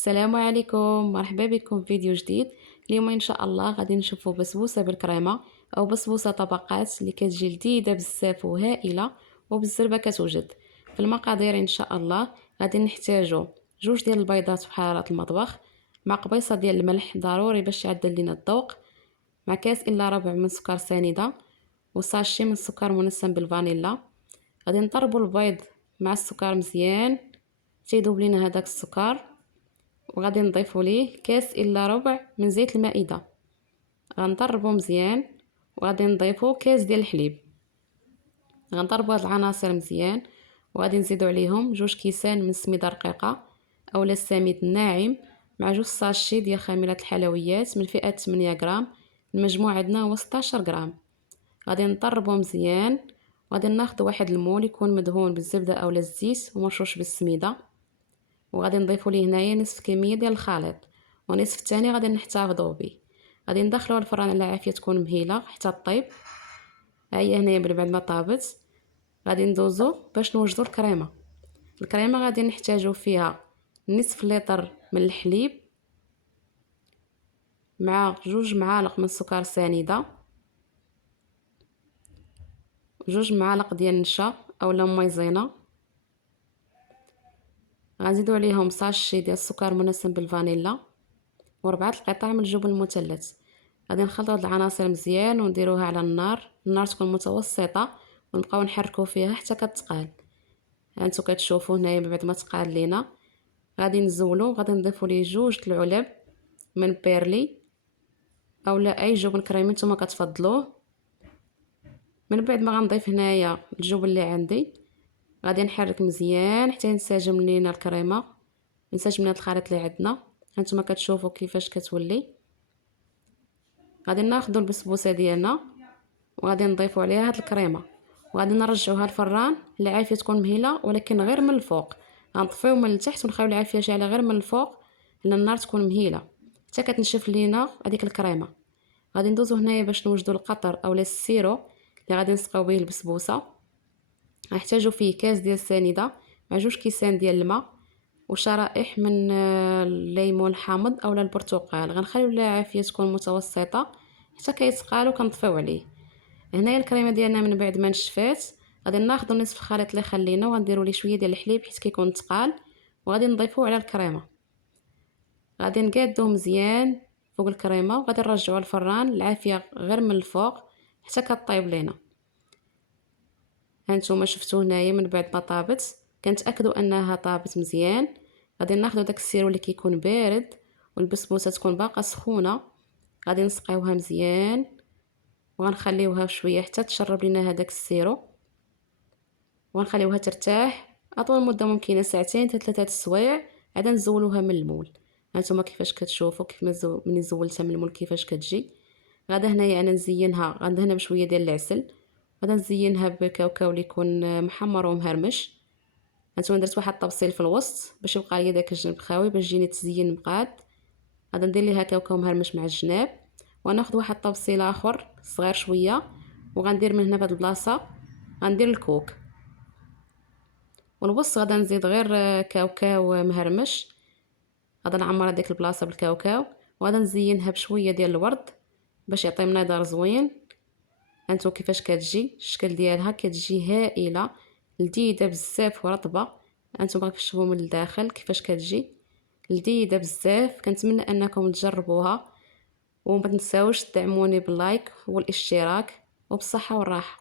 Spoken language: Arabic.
السلام عليكم، مرحبا بكم في فيديو جديد. اليوم ان شاء الله غادي نشوفوا بسبوسه بالكريمه او بسبوسه طبقات اللي كتجي لذيذه بزاف وهائله وبالزربه كتوجد. في المقادير ان شاء الله غادي نحتاجوا جوج ديال البيضات في حراره المطبخ، مع قبيصه ديال الملح ضروري باش يعدل لينا الذوق، مع كاس الا ربع من سكر سنيده، وساشي من السكر منسم بالفانيلا. غادي نطربوا البيض مع السكر مزيان تيذوب لينا هذاك السكر، وغادي نضيفوا ليه كاس الا ربع من زيت المائده. غنضربوا مزيان وغادي نضيفوا كاس ديال الحليب. غنضربوا هاد العناصر مزيان وغادي نزيدوا عليهم جوج كيسان من السميده رقيقه اولا السميد الناعم، مع جوج ساشي ديال خميره الحلويات من فئه 8 غرام. المجموع عندنا هو 16 غرام. غادي نضربوا مزيان وغادي ناخذ واحد المول يكون مدهون بالزبده اولا الزيت ومرشوش بالسميده، وغادي نضيفوا ليه هنايا نصف كميه ديال الخليط، ونصف الثاني غادي نحتفظوا به. غادي ندخلوها الفران على عافيه تكون مهيله حتى طيب. ها هي هنايا من بعد ما طابت غادي ندوزو باش نوجدوا الكريمه غادي نحتاجو فيها نصف لتر من الحليب مع جوج معالق من السكر سنيده، جوج معالق ديال النشا اولا مايزينا. غنزيدو عليهم ساشي ديال السكر منسم بالفانيلا وربعه القطع من الجبن المثلث. غادي نخلطوا هاد العناصر مزيان ونديروها على النار تكون متوسطه، ونبقاو نحركوا فيها حتى كتقال. هانتو كتشوفوا هنايا بعد ما تقال لينا غادي نزولو، غادي نضيفوا ليه جوج العلب من بيرلي اولا اي جبن كريمي نتوما كتفضلوه. من بعد ما غنضيف هنايا الجبن اللي عندي غادي نحرك مزيان حتى ينسجم لينا الكريمه، ينسجم لينا الخليط اللي عندنا. هانتوما كتشوفوا كيفاش كتولي. غادي ناخذوا البسبوسه ديالنا وغادي نضيفوا عليها هاد الكريمه، وغادي نرجعوها الفران العافيه تكون مهيله ولكن غير من الفوق. غنطفيو من التحت ونخليو العافيه شاعله غير من الفوق لان النار تكون مهيله حتى كتنشف لينا هذيك الكريمه. غادي ندوزو هنايا باش نوجدوا القطر اولا السيرو اللي غادي نسقاو به البسبوسه. غنحتاجو فيه كاس ديال السنيده مع جوج كيسان ديال الماء وشرائح من الليمون الحامض اولا البرتقال. غنخليو العافيه تكون متوسطه حتى كيتقال وكنطفيو عليه. هنايا الكريمه ديالنا من بعد ما نشفات غادي ناخذ نصف الخليط اللي خلينا وغنديروا ليه شويه ديال الحليب حيت كيكون ثقال، وغادي نضيفوه على الكريمه. غادي نقادوه مزيان فوق الكريمه وغادي نرجعوه الفران العافيه غير من الفوق حتى كطيب لينا. هانتوما شفتوا هنايا من بعد ما طابت كنتاكدوا انها طابت مزيان. غادي ناخذ داك السيرو اللي كيكون بارد والبسبوسه تكون باقا سخونه، غادي نسقيوها مزيان وغنخليوها شويه حتى تشرب لنا هذاك السيرو، ونخليوها ترتاح اطول مده ممكنه ساعتين حتى 3 السوايع عاد نزولوها من المول. هانتوما كيفاش كتشوفوا كيف ما ملي زولتها من المول كيفاش كتجي. غادا هنايا انا نزينها، غندهنها بشويه ديال العسل، غادا نزينها بكاوكاو اللي يكون محمر ومهرمش. هانتوما درت واحد الطبسيل في الوسط باش يبقى ليا داك الجنب خاوي باش يجيني تزيين مقاد. غادا ندير ليها كاوكاو مهرمش مع الجناب، وناخذ واحد الطبسيل اخر صغير شويه وغندير من هنا بهاد البلاصه غندير الكوك، والوسط غادا نزيد غير كاوكاو مهرمش. غادا نعمر هذيك البلاصه بالكاوكاو وغادا نزينها بشويه ديال الورد باش يعطي منظر زوين. هانتو كيفاش كتجي الشكل ديالها كتجي هائله لذيذه بزاف ورطبه. هانتوما كتشوفوا من الداخل كيفاش كتجي لذيذه بزاف. كنتمنى انكم تجربوها وما تنساوش تدعموني باللايك والاشتراك، وبالصحه والراحه.